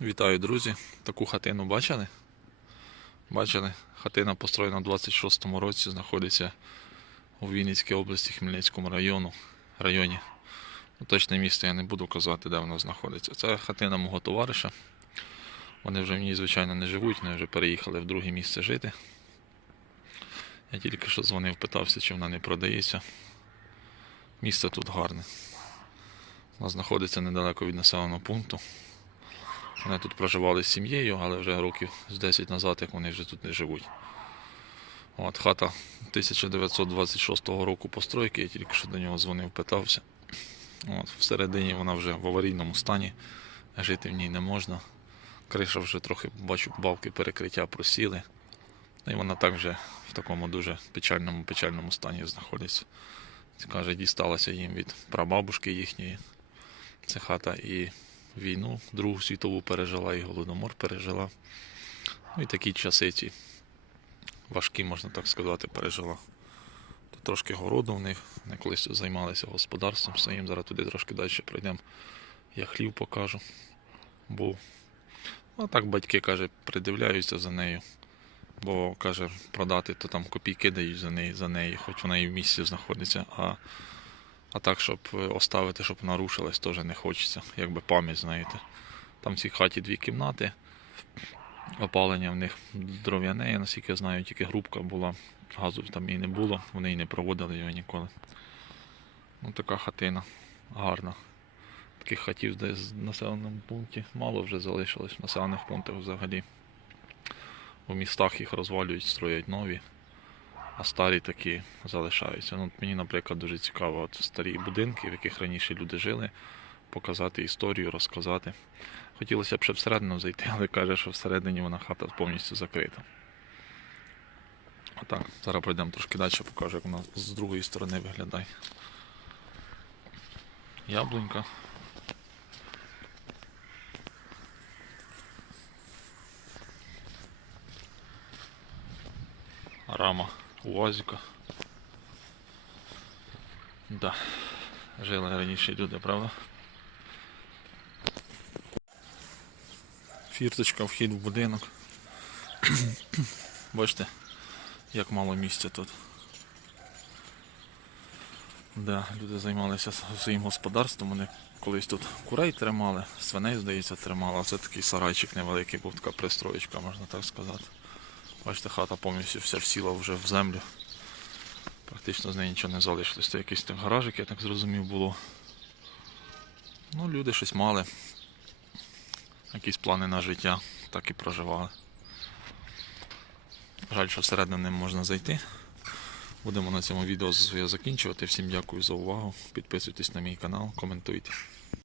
Вітаю, друзі! Таку хатину бачили? Бачили? Хатина построєна в 26-му році, знаходиться у Вінницькій області, Хмельницькому району, районі. Точне місце я не буду казати, де воно знаходиться. Це хатина мого товариша. Вони вже в ній, звичайно, не живуть, вони вже переїхали в друге місце жити. Я тільки що дзвонив, питався, чи вона не продається. Місце тут гарне. Вона знаходиться недалеко від населеного пункту. Вони тут проживали з сім'єю, але вже років з 10 назад, як вони вже тут не живуть. От хата 1926 року постройки, я тільки що до нього дзвонив, питався. От, всередині вона вже в аварійному стані, жити в ній не можна. Криша вже трохи бачу, балки перекриття просіли. І вона так вже в такому дуже печальному печальному стані знаходиться. Це каже, дісталася їм від прабабушки їхньої. Це хата і війну Другу світову пережила, і голодомор пережила. Ну і такі часи ці важкі, можна так сказати, пережила. Тут трошки городу в них, вони колись займалися господарством своїм. Зараз туди трошки далі пройдемо. Я хлів покажу. Був. А так батьки, каже, придивляються за нею. Бо каже, продати, то там копійки дають за неї, за неї, хоч вона і в місті знаходиться. А а так, щоб е, оставити, щоб вона теж не хочеться. Якби пам'ять, знаєте. Там в цій хаті дві кімнати. Опалення в них дров'яне, я наскільки знаю, тільки грубка була. Газу там і не було, вони і не проводили його ніколи. Ну така хатина гарна. Таких хатів десь в населеному пункті мало вже залишилось в населених пунктах взагалі. У містах їх розвалюють, строять нові а старі такі залишаються. Ну, мені, наприклад, дуже цікаво от старі будинки, в яких раніше люди жили, показати історію, розказати. Хотілося б ще всередину зайти, але каже, що всередині вона хата повністю закрита. Отак, зараз пройдемо трошки далі, покажу, як вона з другої сторони виглядає. Яблунька. Рама УАЗика. Да. Жили раніше люди, правда? Фірточка, вхід в будинок. Бачите, як мало місця тут. Да, люди займалися своїм господарством, вони колись тут курей тримали, свиней, здається, тримали, а це такий сарайчик невеликий, був така пристроєчка, можна так сказати. Бачите, хата повністю вся всіла вже в землю. Практично з неї нічого не залишилось. Це якийсь там гаражик, я так зрозумів, було. Ну, люди щось мали. Якісь плани на життя, так і проживали. Жаль, що всередину не можна зайти. Будемо на цьому відео своє закінчувати. Всім дякую за увагу. Підписуйтесь на мій канал, коментуйте.